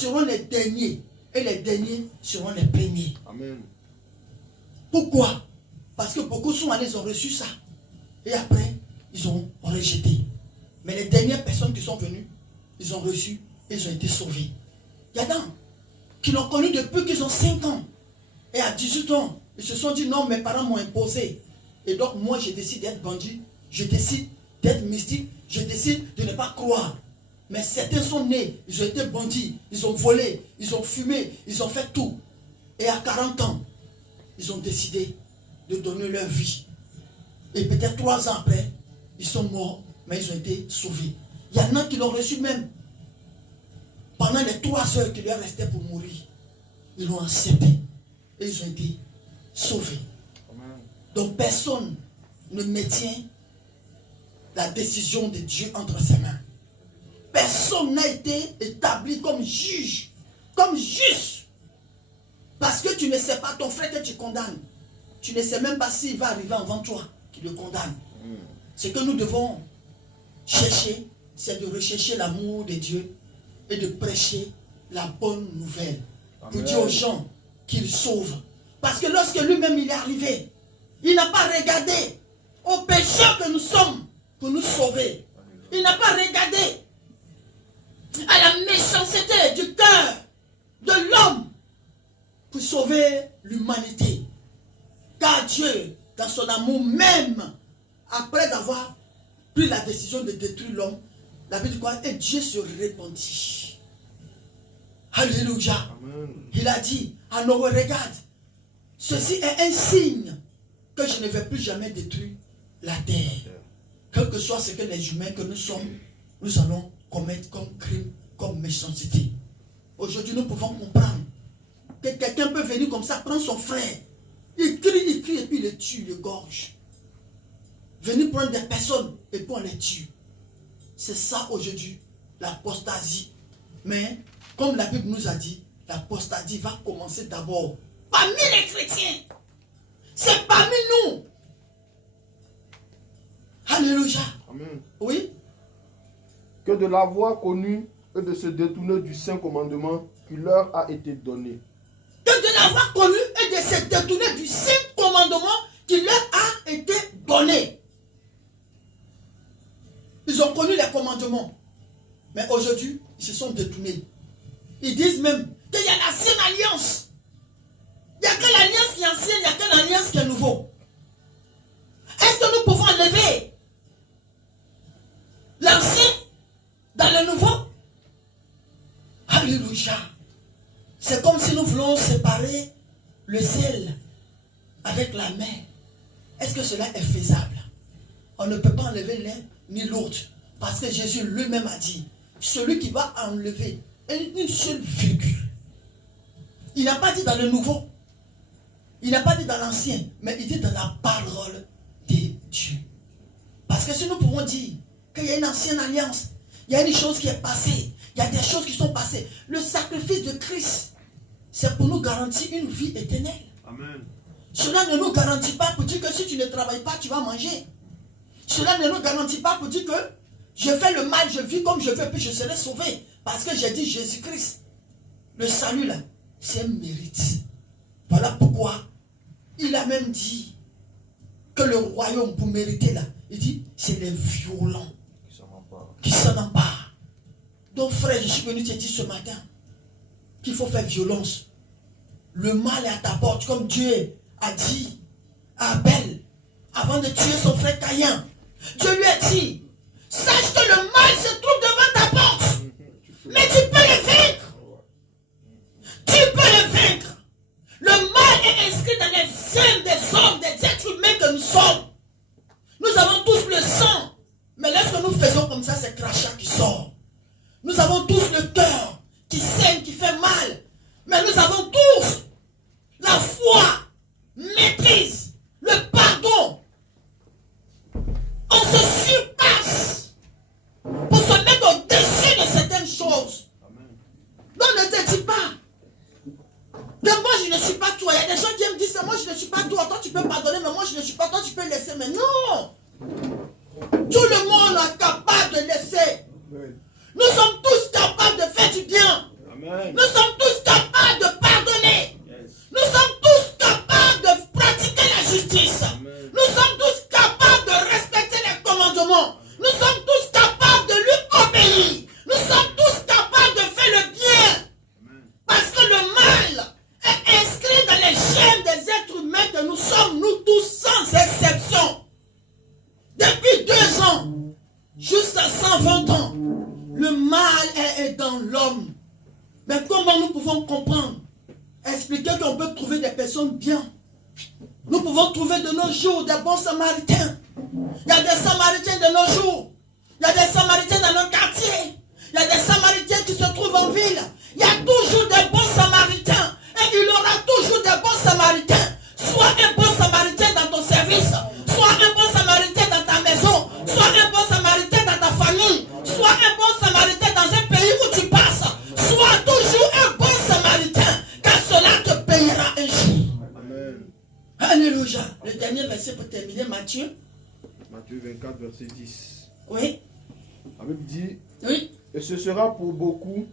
seront les derniers et les derniers seront les premiers. Amen. Pourquoi? Parce que beaucoup sont allés, ils ont reçu ça. Et après, ils ont rejeté. Mais les dernières personnes qui sont venues, ils ont reçu et ils ont été sauvés. Il y a des gens qui l'ont connu depuis qu'ils ont 5 ans. Et à 18 ans, ils se sont dit non, mes parents m'ont imposé. Et donc moi, je décide d'être bandit, je décide d'être mystique, je décide de ne pas croire. Mais certains sont nés, ils ont été bandits, ils ont volé, ils ont fumé, ils ont fait tout. Et à 40 ans, ils ont décidé de donner leur vie. Et peut-être 3 ans après, ils sont morts, mais ils ont été sauvés. Il y en a qui l'ont reçu même pendant les 3 heures qui leur restaient pour mourir. Ils l'ont accepté et ils ont été sauvés. Amen. Donc personne ne maintient la décision de Dieu entre ses mains. Personne n'a été établi comme juge, comme juste. Parce que tu ne sais pas ton frère que tu condamnes. Tu ne sais même pas s'il va arriver avant toi qui le condamne. Ce que nous devons chercher, c'est de rechercher l'amour de Dieu et de prêcher la bonne nouvelle. Amen. Pour dire aux gens qu'il sauve. Parce que lorsque lui-même il est arrivé, il n'a pas regardé aux pécheurs que nous sommes pour nous sauver. Il n'a pas regardé à la méchanceté du cœur de l'homme pour sauver l'humanité. Car Dieu, dans son amour même, après avoir pris la décision de détruire l'homme, la Bible dit quoi? Et Dieu se répandit. Alléluia. Amen. Il a dit, à nos regards, ceci est un signe que je ne vais plus jamais détruire la terre. Quel que soit ce que les humains que nous sommes, nous allons commettre comme crime, comme méchanceté. Aujourd'hui, nous pouvons comprendre que quelqu'un peut venir comme ça, prendre son frère, il crie et puis il le tue, il le gorge. Venir prendre des personnes et puis on les tue. C'est ça aujourd'hui, l'apostasie. Mais, comme la Bible nous a dit, l'apostasie va commencer d'abord parmi les chrétiens. C'est parmi nous. Alléluia. Amen. Oui. Que de l'avoir connu et de se détourner du saint commandement qui leur a été donné. Que de l'avoir connu et de se détourner du saint commandement qui leur a été donné. Ils ont connu les commandements. Mais aujourd'hui, ils se sont détournés. Ils disent même qu'il y a l'ancienne alliance. Il n'y a que l'alliance qui est ancienne, il n'y a que l'alliance qui est nouveau. Est-ce que nous pouvons enlever l'ancien dans le nouveau? Alléluia. C'est comme si nous voulons séparer le ciel avec la mer. Est-ce que cela est faisable? On ne peut pas enlever l'un ni l'autre. Parce que Jésus lui-même a dit, celui qui va enlever une seule virgule. Il n'a pas dit dans le nouveau. Il n'a pas dit dans l'ancien. Mais il dit dans la parole de Dieu. Parce que si nous pouvons dire qu'il y a une ancienne alliance, il y a une chose qui est passée, il y a des choses qui sont passées. Le sacrifice de Christ, c'est pour nous garantir une vie éternelle. Amen. Cela ne nous garantit pas pour dire que si tu ne travailles pas, tu vas manger. Cela ne nous garantit pas pour dire que je fais le mal, je vis comme je veux, puis je serai sauvé. Parce que j'ai dit Jésus-Christ. Le salut là, c'est un mérite. Voilà pourquoi il a même dit que le royaume pour mériter là, il dit c'est les violents qui s'en emparent. Donc frère, je suis venu te dire ce matin qu'il faut faire violence. Le mal est à ta porte, comme Dieu a dit à Abel avant de tuer son frère Caïn. Dieu lui a dit, sache que le mal se trouve devant ta porte, mais tu peux le vaincre. Tu peux le vaincre. Le mal est inscrit dans les veines des hommes, des êtres humains que nous sommes. Nous avons tous le sang, mais lorsque nous faisons comme ça, c'est crachat qui sort. Nous avons tous le cœur qui saigne, qui fait mal, mais nous avons tous la foi, maîtrise, le pardon. On se surpasse pour se mettre au-dessus de certaines choses. Donc ne te dis pas que moi je ne suis pas toi. Il y a des gens qui me disent moi je ne suis pas toi. Toi tu peux pardonner, mais moi je ne suis pas toi, tu peux laisser. Mais non! Tout le monde est capable de laisser. Nous sommes tous capables de faire du bien. Amen. Nous sommes tous capables de pardonner. Yes. Nous sommes tous capables de pratiquer la justice. Amen. Nous sommes tous capables de respecter les commandements. Nous sommes tous capables de lui obéir. Nous sommes tous capables de faire le bien. Amen. Parce que le mal est inscrit dans les gènes des êtres humains que nous sommes, nous tous, sans exception. Depuis 2 ans, jusqu'à 120 ans, le mal est dans l'homme. Mais comment nous pouvons comprendre, expliquer qu'on peut trouver des personnes bien? Nous pouvons trouver de nos jours des bons samaritains. Il y a des samaritains de nos jours. Il y a des samaritains dans nos quartiers. Il y a des samaritains qui se trouvent en ville. Il y a toujours des bons samaritains. Et il y aura toujours des bons samaritains. Sois un bon samaritain dans ton service. Sois un bon samaritain dans ta maison. Sois un bon samaritain dans ta famille. Sois un bon samaritain dans un pays où tu passes. Sois toujours un bon samaritain. Car cela te payera un jour. Amen. Alléluia. Le dernier verset pour terminer, Matthieu. Matthieu 24, verset 10. Oui. La Bible dit, Oui. et ce sera pour beaucoup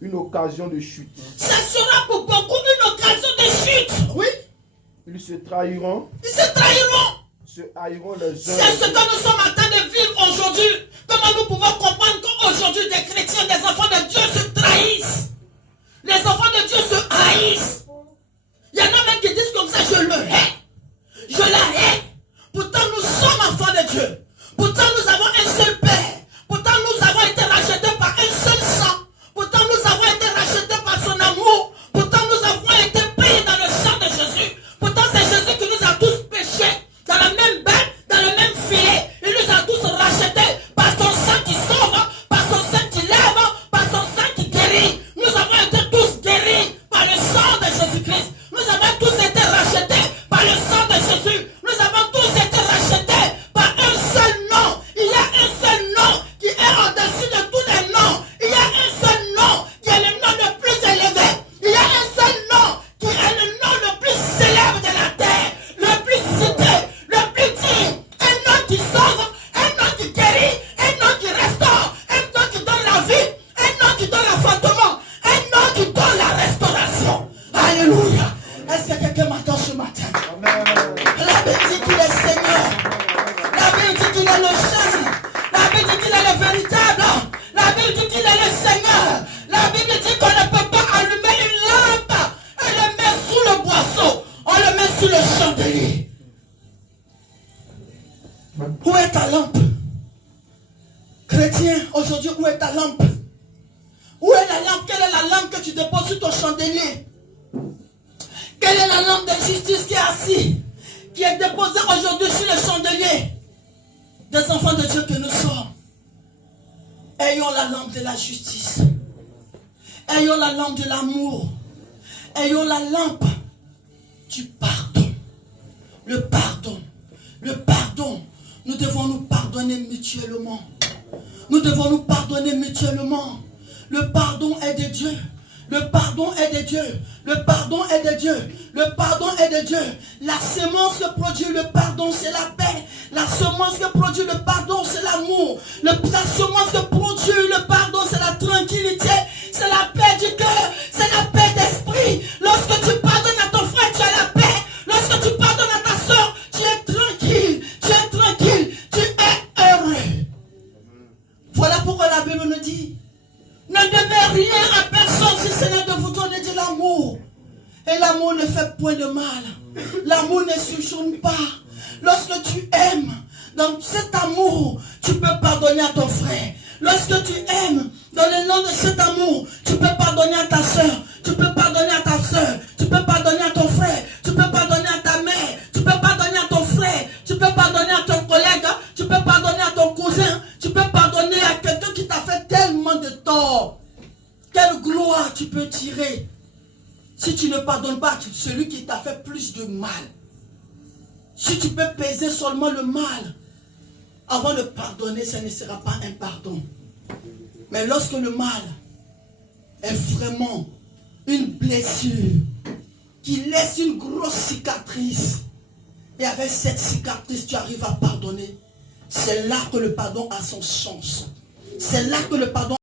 une occasion de chute. Ça sera pour beaucoup une occasion de chute. Oui. Ils se trahiront, Ils se trahiront. se haïront les uns. C'est ce que nous sommes en train de vivre aujourd'hui. Comment nous pouvons comprendre qu'aujourd'hui des chrétiens, des enfants de Dieu se trahissent. Les enfants de Dieu se haïssent. Il y en a même qui disent comme ça, je le hais. Je la hais. Pourtant nous sommes enfants de Dieu. Pourtant nous avons un seul Père. Pourtant nous avons été rachetés par un seul sang. Pourtant nous avons été rachetés par son amour. Pourtant nous avons été payés dans le sang de Jésus. Pourtant c'est Jésus qui nous a tous péchés. Dans la même bête, dans le même filet. Il nous a tous rachetés par son sang qui sauve, par son sang qui lève, par son sang qui guérit. Nous avons été tous guéris par le sang de Jésus-Christ. Nous avons tous été rachetés par le sang de Jésus. Nous avons tous été rachetés par un seul nom. Il y a un seul nom qui est au-dessus de tous les noms. Il y a un seul nom qui est le nom le plus élevé. Il y a un seul nom qui est le nom le plus célèbre de la terre, le plus cité, le plus digne. Un nom qui sauve, un nom qui guérit, un nom qui restaure, un nom qui donne la vie, un nom qui donne l'affrontement, un nom qui donne la restauration. Alléluia. Est-ce que quelqu'un m'entend ce matin? Amen. La Bible dit qu'il est Seigneur. La Bible dit qu'il est le chien. La Bible dit qu'il est le véritable. La Bible dit qu'il est le Seigneur. La Bible dit qu'on ne peut pas allumer une lampe et le mettre sous le boisseau. On le met sous le chandelier. Où est ta lampe? Chrétien, aujourd'hui, où est ta lampe? Où est la lampe? Quelle est la lampe que tu déposes sur ton chandelier? Quelle est la lampe de justice qui est assise, qui est déposée aujourd'hui sur le chandelier des enfants de Dieu que nous sommes? Ayons la lampe de la justice. Ayons la lampe de l'amour. Ayons la lampe du pardon. Le pardon. Le pardon. Nous devons nous pardonner mutuellement. Nous devons nous pardonner mutuellement. Le pardon est de Dieu. Le pardon est de Dieu. Le pardon est de Dieu. Le pardon est de Dieu. La semence que produit le pardon, c'est la paix. La semence que produit le pardon, c'est l'amour. La semence que produit le pardon, c'est la tranquillité. C'est la paix du cœur. C'est la paix d'esprit. Lorsque tu pardonnes à ton frère, tu as la paix. Lorsque tu pardonnes à ta soeur, tu es tranquille. Tu es tranquille. Tu es heureux. Voilà pourquoi la Bible nous dit: ne devez rien à personne si ce n'est de vous donner de l'amour. Et l'amour ne fait point de mal. L'amour ne susurre pas. Lorsque tu aimes, dans cet amour, tu peux pardonner à ton frère. Lorsque tu aimes, dans le nom de cet amour, tu peux pardonner à ta soeur. Tu peux pardonner à ta soeur. Tu peux pardonner à ton frère. Tu peux pardonner à ta mère. Tu peux pardonner à ton frère. Tu peux pardonner à ton collègue. Tu peux pardonner à ton cousin. Tu peux pardonner à quelqu'un qui t'a fait tellement de tort. Quelle gloire tu peux tirer si tu ne pardonnes pas celui qui t'a fait plus de mal. Si tu peux peser seulement le mal avant de pardonner, ce ne sera pas un pardon. Mais lorsque le mal est vraiment une blessure qui laisse une grosse cicatrice, et avec cette cicatrice tu arrives à pardonner, c'est là que le pardon a son sens. C'est là que le pardon